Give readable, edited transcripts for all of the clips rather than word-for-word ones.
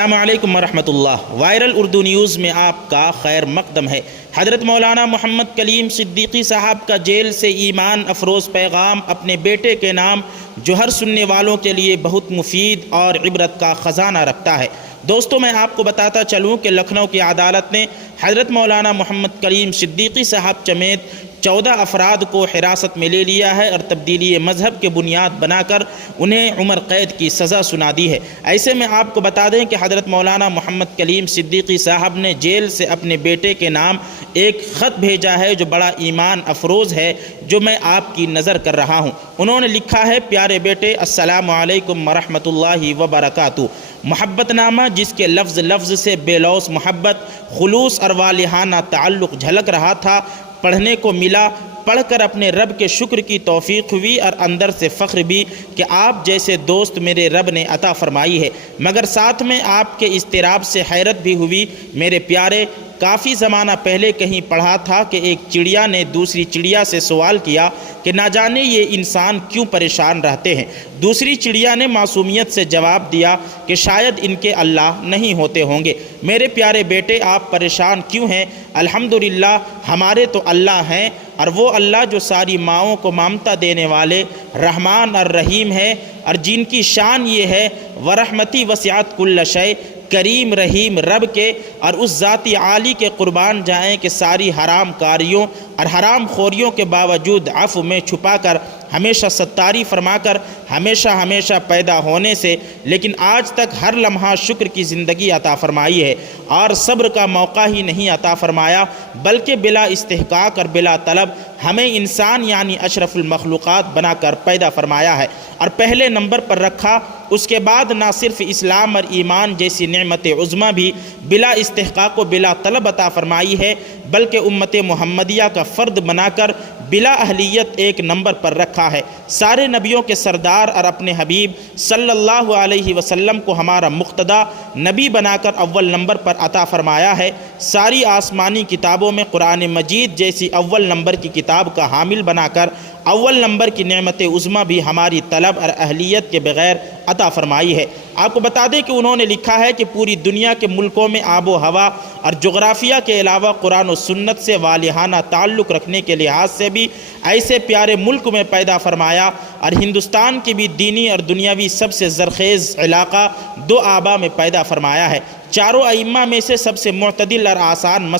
السلام علیکم ورحمۃ اللہ۔ وائرل اردو نیوز میں آپ کا خیر مقدم ہے۔ حضرت مولانا محمد کلیم صدیقی صاحب کا جیل سے ایمان افروز پیغام اپنے بیٹے کے نام جو ہر سننے والوں کے لیے بہت مفید اور عبرت کا خزانہ رکھتا ہے۔ دوستو، میں آپ کو بتاتا چلوں کہ لکھنؤ کی عدالت نے حضرت مولانا محمد کلیم صدیقی صاحب سمیت 14 افراد کو حراست میں لے لیا ہے اور تبدیلی مذہب کے بنیاد بنا کر انہیں عمر قید کی سزا سنا دی ہے۔ ایسے میں آپ کو بتا دیں کہ حضرت مولانا محمد کلیم صدیقی صاحب نے جیل سے اپنے بیٹے کے نام ایک خط بھیجا ہے جو بڑا ایمان افروز ہے، جو میں آپ کی نظر کر رہا ہوں۔ انہوں نے لکھا ہے: پیارے بیٹے، السلام علیکم ورحمۃ اللہ وبرکاتہ۔ محبت نامہ، جس کے لفظ لفظ سے بے لوث محبت، خلوص اور والہانہ تعلق جھلک رہا تھا، پڑھنے کو ملا۔ پڑھ کر اپنے رب کے شکر کی توفیق ہوئی اور اندر سے فخر بھی کہ آپ جیسے دوست میرے رب نے عطا فرمائی ہے، مگر ساتھ میں آپ کے اضطراب سے حیرت بھی ہوئی۔ میرے پیارے، کافی زمانہ پہلے کہیں پڑھا تھا کہ ایک چڑیا نے دوسری چڑیا سے سوال کیا کہ نہ جانے یہ انسان کیوں پریشان رہتے ہیں۔ دوسری چڑیا نے معصومیت سے جواب دیا کہ شاید ان کے اللہ نہیں ہوتے ہوں گے۔ میرے پیارے بیٹے، آپ پریشان کیوں ہیں؟ الحمدللہ، ہمارے تو اللہ ہیں، اور وہ اللہ جو ساری ماؤں کو ممتا دینے والے رحمان اور رحیم ہے، اور جن کی شان یہ ہے: ورحمتی وسعت کل شیء، کریم رحیم رب کے اور اس ذاتی عالی کے قربان جائیں کہ ساری حرام کاریوں اور حرام خوریوں کے باوجود عفو میں چھپا کر، ہمیشہ ستاری فرما کر، ہمیشہ ہمیشہ پیدا ہونے سے لیکن آج تک ہر لمحہ شکر کی زندگی عطا فرمائی ہے، اور صبر کا موقع ہی نہیں عطا فرمایا، بلکہ بلا استحقاق اور بلا طلب ہمیں انسان یعنی اشرف المخلوقات بنا کر پیدا فرمایا ہے اور پہلے نمبر پر رکھا۔ اس کے بعد نہ صرف اسلام اور ایمان جیسی نعمت عظمیٰ بھی بلا استحقاق و بلا طلب عطا فرمائی ہے، بلکہ امت محمدیہ کا فرد بنا کر بلا اہلیت ایک نمبر پر رکھا ہے۔ سارے نبیوں کے سردار اور اپنے حبیب صلی اللہ علیہ وسلم کو ہمارا مقتدا نبی بنا کر اول نمبر پر عطا فرمایا ہے۔ ساری آسمانی کتابوں میں قرآن مجید جیسی اول نمبر کی کتاب کا حامل بنا کر اول نمبر کی نعمت عظمیٰ بھی ہماری طلب اور اہلیت کے بغیر عطا فرمائی ہے۔ آپ کو بتا دیں کہ انہوں نے لکھا ہے کہ پوری دنیا کے ملکوں میں آب و ہوا اور جغرافیہ کے علاوہ قرآن و سنت سے والہانہ تعلق رکھنے کے لحاظ سے بھی ایسے پیارے ملک میں پیدا فرمایا، اور ہندوستان کی بھی دینی اور دنیاوی سب سے زرخیز علاقہ دو آبا میں پیدا فرمایا ہے۔ چاروں ائمہ میں سے سب سے معتدل اور آسان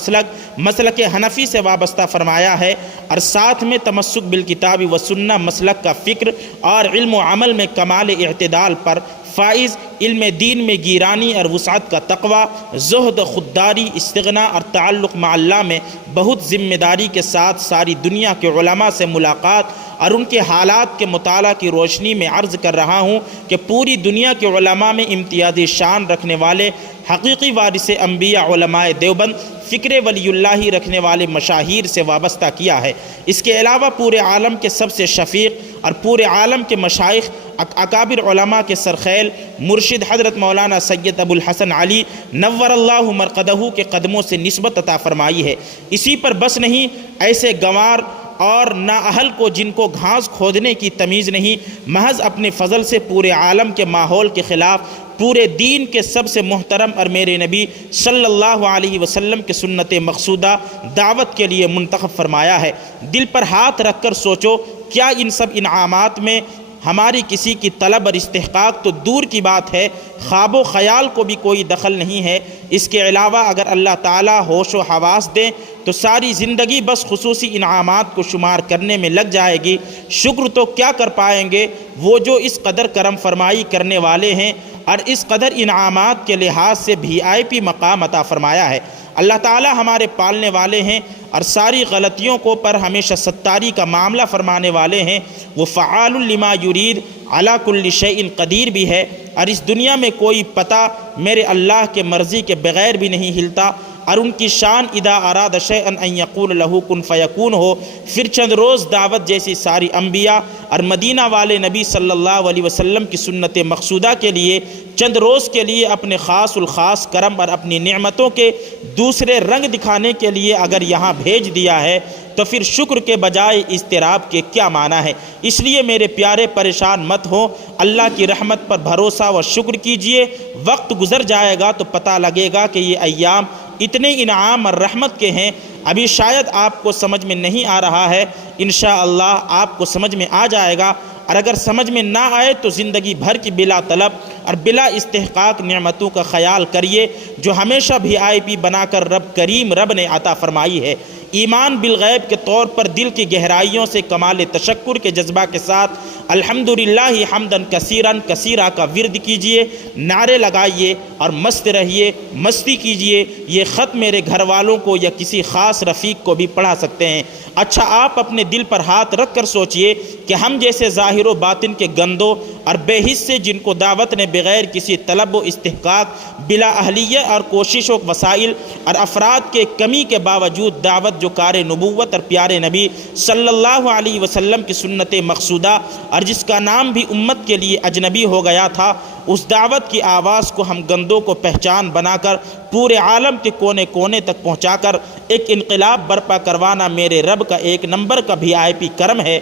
مسلک حنفی سے وابستہ فرمایا ہے، اور ساتھ میں تمسک بالکتاب و سنہ مسلک کا فکر اور علم و عمل میں کمال اعتدال پر فائز، علم دین میں گیرانی اور وسعت کا تقوی، زہد، خودداری، استغنا اور تعلق مع اللہ میں بہت ذمہ داری کے ساتھ ساری دنیا کے علماء سے ملاقات اور ان کے حالات کے مطالعہ کی روشنی میں عرض کر رہا ہوں کہ پوری دنیا کے علماء میں امتیازی شان رکھنے والے حقیقی وارث انبیاء علماء دیوبند فکر ولی اللہ رکھنے والے مشاہیر سے وابستہ کیا ہے۔ اس کے علاوہ پورے عالم کے سب سے شفیق اور پورے عالم کے مشائخ اکابر علماء کے سرخیل مرشد حضرت مولانا سید ابو الحسن علی نور اللہ مرقدہ کے قدموں سے نسبت عطا فرمائی ہے۔ اسی پر بس نہیں، ایسے گنوار اور نااہل کو جن کو گھاس کھودنے کی تمیز نہیں، محض اپنے فضل سے پورے عالم کے ماحول کے خلاف پورے دین کے سب سے محترم اور میرے نبی صلی اللہ علیہ وسلم کے سنت مقصودہ دعوت کے لیے منتخب فرمایا ہے۔ دل پر ہاتھ رکھ کر سوچو، کیا ان سب انعامات میں ہماری کسی کی طلب اور استحقاق تو دور کی بات ہے، خواب و خیال کو بھی کوئی دخل نہیں ہے۔ اس کے علاوہ اگر اللہ تعالیٰ ہوش و حواس دیں تو ساری زندگی بس خصوصی انعامات کو شمار کرنے میں لگ جائے گی۔ شکر تو کیا کر پائیں گے وہ جو اس قدر کرم فرمائی کرنے والے ہیں اور اس قدر انعامات کے لحاظ سے VIP مقام عطا فرمایا ہے۔ اللہ تعالیٰ ہمارے پالنے والے ہیں اور ساری غلطیوں کو پر ہمیشہ ستاری کا معاملہ فرمانے والے ہیں۔ وہ فعال لما یرید علی کل شیء قدیر بھی ہے، اور اس دنیا میں کوئی پتہ میرے اللہ کے مرضی کے بغیر بھی نہیں ہلتا، اور ان کی شان اذا اراد شیئا ان یقول له کن فیکون ہو۔ پھر چند روز دعوت جیسی ساری انبیاء اور مدینہ والے نبی صلی اللہ علیہ وسلم کی سنت مقصودہ کے لیے چند روز کے لیے اپنے خاص الخاص کرم اور اپنی نعمتوں کے دوسرے رنگ دکھانے کے لیے اگر یہاں بھیج دیا ہے تو پھر شکر کے بجائے اضطراب کے کیا معنی ہے؟ اس لیے میرے پیارے پریشان مت ہو، اللہ کی رحمت پر بھروسہ و شکر کیجئے۔ وقت گزر جائے گا تو پتہ لگے گا کہ یہ ایام اتنے انعام اور رحمت کے ہیں، ابھی شاید آپ کو سمجھ میں نہیں آ رہا ہے، انشاءاللہ آپ کو سمجھ میں آ جائے گا، اور اگر سمجھ میں نہ آئے تو زندگی بھر کی بلا طلب اور بلا استحقاق نعمتوں کا خیال کریے جو ہمیشہ VIP بنا کر رب نے عطا فرمائی ہے۔ ایمان بالغیب کے طور پر دل کی گہرائیوں سے کمال تشکر کے جذبہ کے ساتھ الحمدللہ حمدن کثیرن کثیرہ کا ورد کیجئے، نعرے لگائیے اور مست رہیے، مستی کیجئے۔ یہ خط میرے گھر والوں کو یا کسی خاص رفیق کو بھی پڑھا سکتے ہیں۔ اچھا، آپ اپنے دل پر ہاتھ رکھ کر سوچئے کہ ہم جیسے ظاہر و باطن کے گندوں اور بے حس سے جن کو دعوت نے بغیر کسی طلب و استحقاق، بلا اہلیہ اور کوشش و وسائل اور افراد کے کمی کے باوجود دعوت جو کار نبوت اور پیارے نبی صلی اللہ علیہ وسلم کی سنت مقصودہ اور جس کا نام بھی امت کے لیے اجنبی ہو گیا تھا، اس دعوت کی آواز کو ہم گندوں کو پہچان بنا کر پورے عالم کے کونے کونے تک پہنچا کر ایک انقلاب برپا کروانا میرے رب کا ایک نمبر کا VIP کرم ہے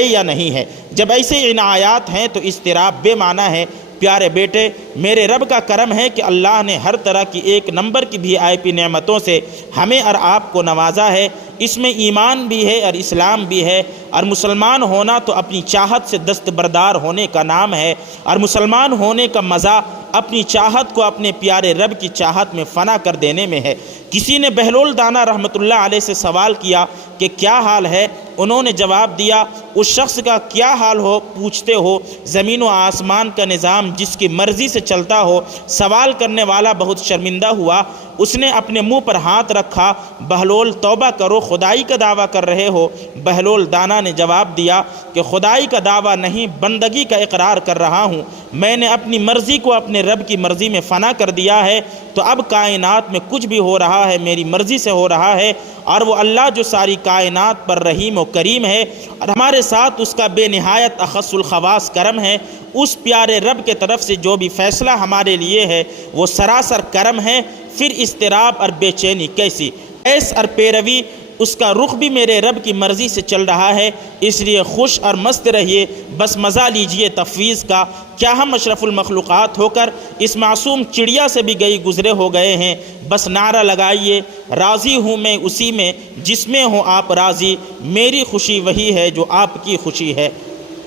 یا نہیں ہے؟ جب ایسے عنایات ہیں تو اضطراب بے معنی ہے۔ پیارے بیٹے، میرے رب کا کرم ہے کہ اللہ نے ہر طرح کی ایک نمبر کی VIP نعمتوں سے ہمیں اور آپ کو نوازا ہے۔ اس میں ایمان بھی ہے اور اسلام بھی ہے، اور مسلمان ہونا تو اپنی چاہت سے دستبردار ہونے کا نام ہے، اور مسلمان ہونے کا مزہ اپنی چاہت کو اپنے پیارے رب کی چاہت میں فنا کر دینے میں ہے۔ کسی نے بہلول دانا رحمۃ اللہ علیہ سے سوال کیا کہ کیا حال ہے؟ انہوں نے جواب دیا، اس شخص کا کیا حال ہو پوچھتے ہو؟ زمین و آسمان کا نظام جس کی مرضی سے چلتا ہو۔ سوال کرنے والا بہت شرمندہ ہوا، اس نے اپنے منہ پر ہاتھ رکھا۔ بہلول، توبہ کرو، خدائی کا دعویٰ کر رہے ہو؟ بہلول دانا نے جواب دیا کہ خدائی کا دعویٰ نہیں، بندگی کا اقرار کر رہا ہوں۔ میں نے اپنی مرضی کو اپنے رب کی مرضی میں فنا کر دیا ہے، تو اب کائنات میں کچھ بھی ہو رہا ہے میری مرضی سے ہو رہا ہے، اور وہ اللہ جو ساری کائنات پر رحیم و کریم ہے اور ہمارے ساتھ اس کا بے نہایت اخص الخواص کرم ہے، اس پیارے رب کے طرف سے جو بھی فیصلہ ہمارے لیے ہے وہ سراسر کرم ہے۔ پھر اضطراب اور بے چینی کیسی؟ ایس اور پیروی، اس کا رخ بھی میرے رب کی مرضی سے چل رہا ہے، اس لیے خوش اور مست رہیے، بس مزہ لیجئے تفویض کا۔ کیا ہم اشرف المخلوقات ہو کر اس معصوم چڑیا سے بھی گزرے ہو گئے ہیں؟ بس نعرہ لگائیے، راضی ہوں میں اسی میں جس میں ہوں آپ راضی، میری خوشی وہی ہے جو آپ کی خوشی ہے۔